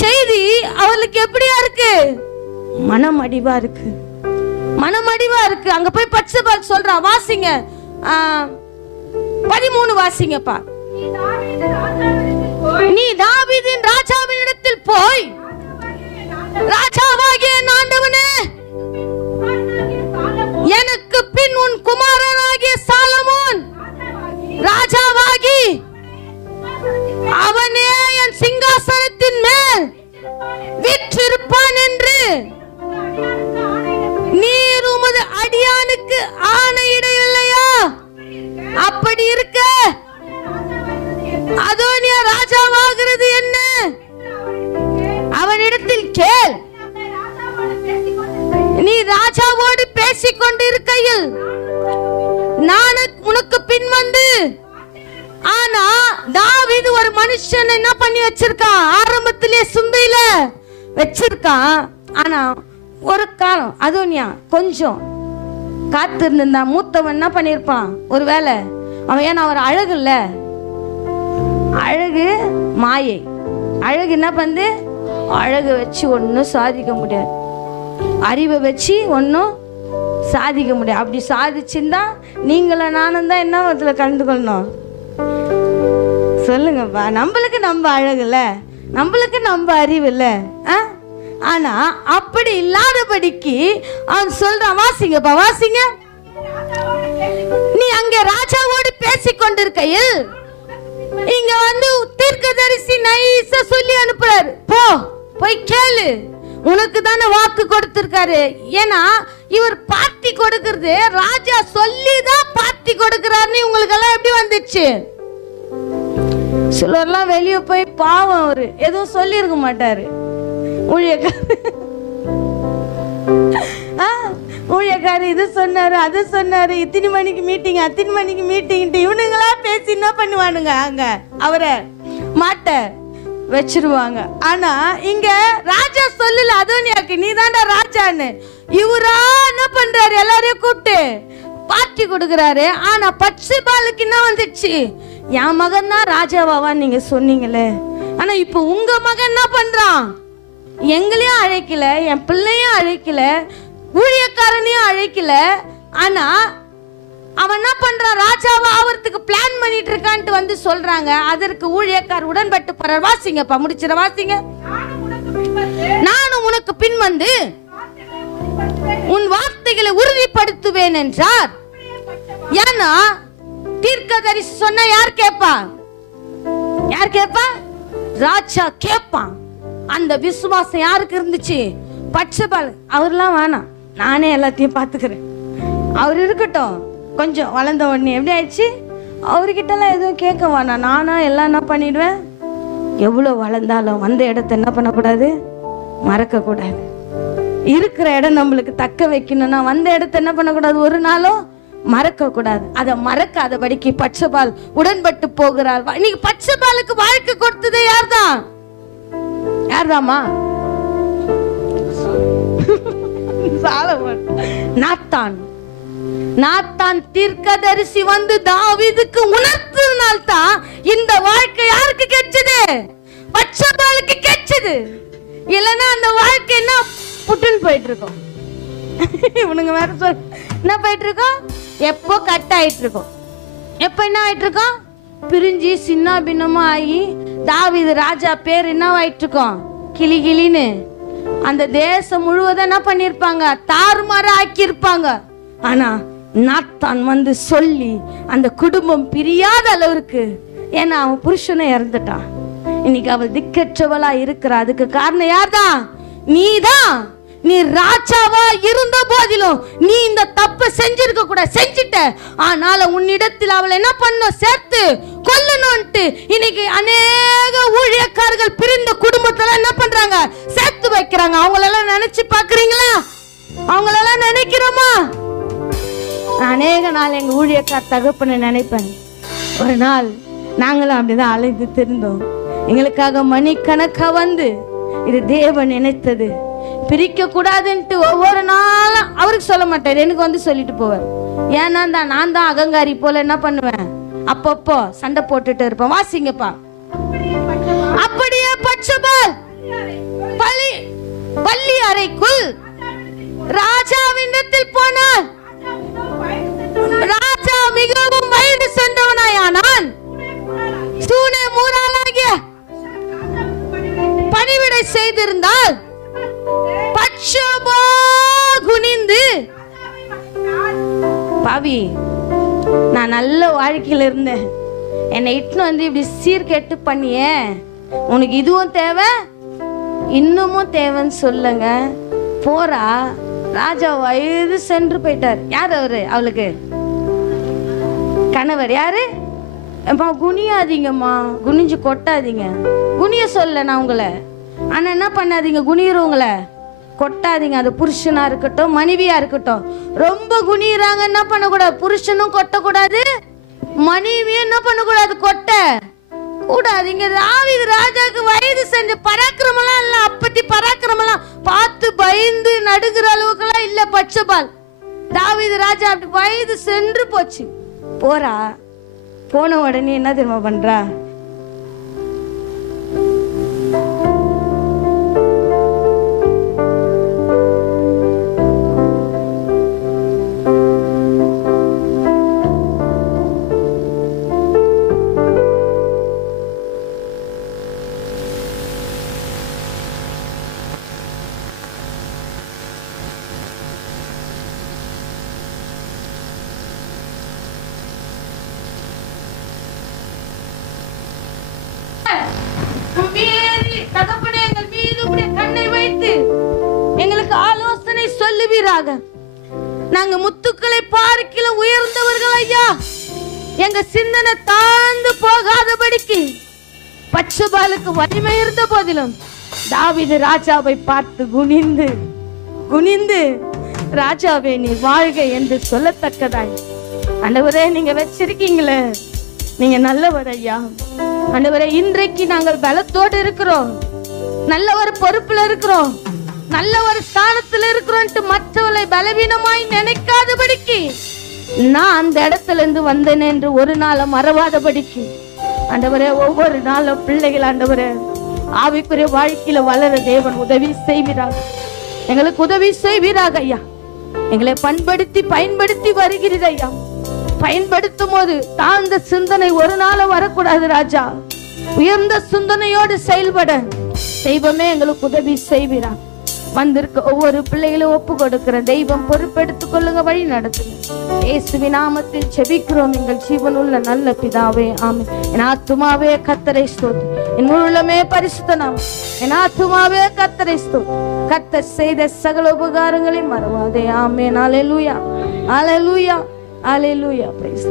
செய்தி அவளுக்கு எப்படியா இருக்கு? மனம் அடிவா இருக்கு. மனம் அடிவா இருக்கு. அங்க போய் பட்சபால் சொல்றா. வாசிங்க 13 வாசிங்கப்பா. நீ தாவீதின் ராஜாவினிடத்தில் போய், ராஜாவாகிய ஆண்டவனே, எனக்கு பின் உன் குமாரனாகிய சாலமோன் ராஜாவாகி அவனே என் சிங்காசனத்தின் மேல் வீற்றிருப்பான் என்று நீர் உமது அடியானுக்கு ஆணையிடவில்லையா? அப்படி இருக்க அதோனியா ராஜாவாகிறது என்ன? அவனிடத்தில் கேள். நீ ராஜாவோடு பேசிக் கொண்டிருக்கையில் நான் உனக்கு பின் வந்து, ஆனா தாவீது ஒரு மனுஷன் என்ன பண்ணி வச்சிருக்கான்? ஆரம்பத்திலே சுந்தையில வச்சிருக்கான். ஆனா ஒரு காலம் அதோனியா கொஞ்சம் காத்து இருந்தா மூத்தவன் என்ன பண்ணிருப்பான்? ஒருவேளை அவன், ஏன்னா அவர் அழகு இல்ல, அழகு மாயை. அழகு என்ன பண்ணு? அழகு வச்சு ஒன்னும் சாதிக்க முடியாது. அறிவை வச்சு ஒன்னும் சாதிக்க முடியாது. அப்படி சாதிச்சுன்னா நீங்களும் நானும் தான் என்ன அதுல கலந்து கொள்ளணும்? சொல்லுங்கப்பா. நம்மளுக்கு நம்ம அழகு இல்ல, நம்மளுக்கு நம்ம அறிவு இல்ல. ஆனா அப்படி இல்லாதபடிக்கு அவன் சொல்றான். வாசிங்கப்பா, வாசிங்க. நீ அங்கே ராஜாவோடு பேசிக் கொண்டிருக்கையில் இங்க வந்து தீர்க்கதரிசி நைசா சொல்லி அனுப்புறாரு. போய் கேளு, உனக்கு தானே வாக்கு கொடுத்திருக்காரு. ஏன்னா இவர் பார்ட்டி கொடுக்கிறது ராஜா சொல்லிதான் பார்ட்டி கொடுக்கிறாருன்னு உங்களுக்கு எல்லாம் எப்படி வந்துச்சு? சிலர்லாம் வெளியே போய் பாவம் அவரு எதுவும் சொல்லி இருக்க மாட்டாரு. ஊழியக்காரு இது சொன்னாரு, அது சொன்னாரு, இத்தனை மணிக்கு மீட்டிங், அத்தனை மணிக்கு மீட்டிங், இவனுங்களா பேசி என்ன பண்ணுவானுங்க? அங்க அவரை மாட்ட வச்சிருவாங்க. ஆனா இங்க ராஜா சொல்லல அதோனியாக்கு, நீ தாண்டா ராஜான்னு. இவரா என்ன பண்றாரு? எல்லாரையும் கூப்பிட்டு பார்ட்டி கொடுக்கறாரு. ஆனா பட்சபாலுக்கு என்ன வந்துச்சு? என் மகன் தான் ராஜாவாவான்னு நீங்க சொன்னீங்களே, ஆனா இப்ப உங்க மகன் என்ன பண்றான்? எங்களையும் அழைக்கல, என் பிள்ளையும் அழைக்கல, ஊழியக்காரனையும் அழைக்கல. ஆனா அவன் என்ன பண்றான்? ராஜாவா ஆவறதுக்கு பிளான் பண்ணிட்டு இருக்கான்ட்டு வந்து சொல்றாங்க. அதற்கு ஊழியக்கார் உடன்பட்டு போறார். வாசிங்கப்பா, முடிச்சிட வாசிங்க. நானும் உனக்கு பின் வந்து உன் வார்த்தைகளை உறுதிப்படுத்துவேன் என்றார். ஏன்னா தீர்க்கதரிசி சொன்னா யார் கேட்பா? யார் கேட்பா? ராஜா கேட்பான். அந்த விசுவாசம் யாருக்கு இருந்துச்சு? பட்சபால். அவர்லாம் வேணாம், நானே எல்லாத்தையும் பார்த்துக்கிறேன், அவர் இருக்கட்டும். கொஞ்சம் வளர்ந்த உடனே எப்படி ஆயிடுச்சு? அவர்கிட்டலாம் எதுவும் கேட்க வேணாம், நானா எல்லாம் என்ன பண்ணிடுவேன். எவ்வளோ வளர்ந்தாலும் வந்த இடத்த என்ன பண்ணக்கூடாது? மறக்கக்கூடாது. இருக்கிற இடம் நம்மளுக்கு தக்க வைக்கணும்னா வந்த இடத்த என்ன பண்ணக்கூடாது? ஒரு நாளும் மறக்க கூடாது. அதை மறக்காதபடிக்கு பட்சபால் உடன்பட்டு போகிறார். இன்னைக்கு பட்சபாலுக்கு வாழ்க்கை கொடுத்தது யார்தான்? யார்தாமா? நாத்தான். நாத்தான் தீர்க்கதரிசி வந்து தாவீதுக்கு உணர்த்தினால் தான் இந்த வாழ்க்கை யாருக்கு கிடைச்சது? பட்சபாலுக்கு கிடைச்சது. இல்லைன்னா அந்த வாழ்க்கை என்ன புட்டுன்னு போயிட்டு இருக்கோம். இவனுங்க வேற சொல் என்ன போயிட்டு இருக்கோம்? எப்போ கட் ஆயிட்டு இருக்கோம். எப்ப என்ன ஆயிட்டு இருக்கோம்? பிரிஞ்சு சின்ன பின்னமா ஆகி தாவீது ராஜா பேர் என்னவாயிட்டு இருக்கோம்? கிளி கிளின்னு. அந்த தேசம் முழுவதும் என்ன பண்ணிருப்பாங்க? தாறுமாறு ஆக்கியிருப்பாங்க. ஆனா நாத்தான் வந்து சொல்லி அந்த குடும்பம் பிரியாத அளவுக்கு, ஏன்னா அவன் புருஷனை இறந்துட்டான். இன்னைக்கு அவள் திக்கற்றவளா இருக்கிறா. அதுக்கு காரணம் யார்தான்? நீதான். நீ ராஜாவா இருந்த போதிலும் நீ இந்த தப்பை செஞ்சிருக்க கூட, செஞ்சிட்ட. ஆனால உன்னிடத்தில் அவளை என்ன பண்ண? சேர்த்து கொல்லணும்ட்டு இன்னைக்கு அநேக ஊழியக்காரர்கள் பிரிந்த குடும்பத்துல என்ன பண்றாங்க? சேர்த்து வைக்கிறாங்க. அவங்களெல்லாம் நினைச்சு பாக்குறீங்களா? அவங்களெல்லாம் நினைக்கிறோமா? அநேக நாள் எங்க ஊழியக்கார தகப்பனை நினைப்பேன். ஒரு நாள் நாங்களும் அப்படிதான் அலைந்து திருந்தோம். எங்களுக்காக மணிக்கணக்கா வந்து இது தேவன் நினைத்தது, பிரிக்க கூடாதுன்ட்டு ஒவ்வொரு நாளும் அவருக்கு சொல்ல மாட்டார், எனக்கு வந்து சொல்லிட்டு போவார். ஏன்னா நான் தான் அகங்காரி போல என்ன பண்ணுவேன், அப்பப்போ சண்டை போட்டுட்டு இருப்பேன். வாசிங்கப்பா. அப்படியே பட்சபால் பள்ளி அறைக்குள் ராஜாவினிடத்தில் போனார். ராஜா மிகவும் வயது சென்றவனாயானான். சூனே மூராளாகிய பணிவிடை செய்திருந்தால் பட்சபா குனிந்து, பாவி நான் நல்ல வாழ்க்கையில இருந்தேன், என்னை இட்டுன்னு வந்து இப்படி சீர்கெட்டு பண்ணியே, உனக்கு இதுவும் தேவை இன்னமும் தேவைன்னு சொல்லுங்க. போறா. ராஜா வயது சென்று போயிட்டார். யார் அவரு? அவளுக்கு கணவர். யாரு? அம்மா குனியாதீங்கம்மா, குனிஞ்சு கொட்டாதீங்க. குனிய சொல்ல நான் உங்களை, ஆனா என்ன பண்ணாதீங்க, குனியறவங்கள கொட்டாதீங்க. அது புருஷனா இருக்கட்டும் மனைவியா இருக்கட்டும். ரொம்ப குனியறாங்க என்ன பண்ணக்கூடாது? புருஷனும் கொட்டக்கூடாது, மனைவியும் என்ன பண்ணக்கூடாது? கொட்ட கூடாது. இங்க தாவீது ராஜாக்கு வயது செஞ்ச பராக்கிரமெல்லாம் இல்ல, அப்பத்தி பராக்கிரமெல்லாம் பார்த்து பயந்து நடுகிற அளவுக்குலாம் இல்ல. பட்சபால் தாவீது ராஜா அப்படி வயது சென்று போச்சு. போறா. போன உடனே என்ன தெரியுமா பண்றா? தகப்பனே எங்கள் மீது உடைய கண்ணை வைத்து எங்களுக்கு ஆலோசனை சொல்லுவீராக. நாங்க முத்துக்களை பார்க்கில உயர்ந்தவர்கள் ஐயா. எங்க சிந்தனை தாழ்ந்து போகாதபடிக்கு. பட்சபாலுக்கு வலிமை இருந்த போதிலும் தாவீது ராஜாவை பார்த்து குனிந்து குனிந்து, ராஜாவே நீ வாழ்க என்று சொல்லத்தக்கதாய், ஆண்டவரே நீங்க வச்சிருக்கீங்களே, நீங்க நல்லவர் ஐயா. ஆண்டவரே இன்றைக்கு நாங்கள் பலத்தோடு இருக்கிறோம், நல்ல ஒரு பொறுப்புல இருக்கிறோம், நல்ல ஒரு ஸ்தானத்துல இருக்கிறோம். மற்றவர்களை பலவீனமாய் நினைக்காதபடிக்கு, நான் அந்த இடத்துல இருந்து வந்தேன் என்று ஒரு நாளை மறவாதபடிக்கு ஆண்டவரே, ஒவ்வொரு நாளும் பிள்ளைகள் ஆண்டவரே ஆவிக்குரிய வாழ்க்கையில வளர தேவன் உதவி செய்வீராக. எங்களுக்கு உதவி செய்வீராக ஐயா. எங்களை பயன்படுத்தி வருகிறீர் ஐயா. பயன்படுத்தும் போது தாழ்ந்த சிந்தனை ஒரு நாள் வரக்கூடாது ராஜா. உயர்ந்த சிந்தனையோடு செயல்பட தெய்வமே எங்களுக்கு உதவி செய்வீரா. வந்திருக்க ஒவ்வொரு பிள்ளைகளும் ஒப்பு கொடுக்கிற தெய்வம் பொறுப்பெடுத்துக் கொள்ளுங்க, வழி நடத்துங்க. இயேசுவின் நாமத்தில் ஜெபிக்கிறோம் எங்கள் ஜீவனுள்ள நல்ல பிதாவே, ஆமென். என் ஆத்துமாவே கர்த்தரை ஸ்தோத்திரி, என் முழுமே பரிசுத்த நாமம். என் ஆத்துமாவே கர்த்தரை ஸ்தோத்திரி, கர்த்தர் செய்த சகல உபகாரங்களை மறவாதே. ஆமென். அல்லேலூயா, அல்லேலூயா, அல்லேலூயா. பிரைஸ்.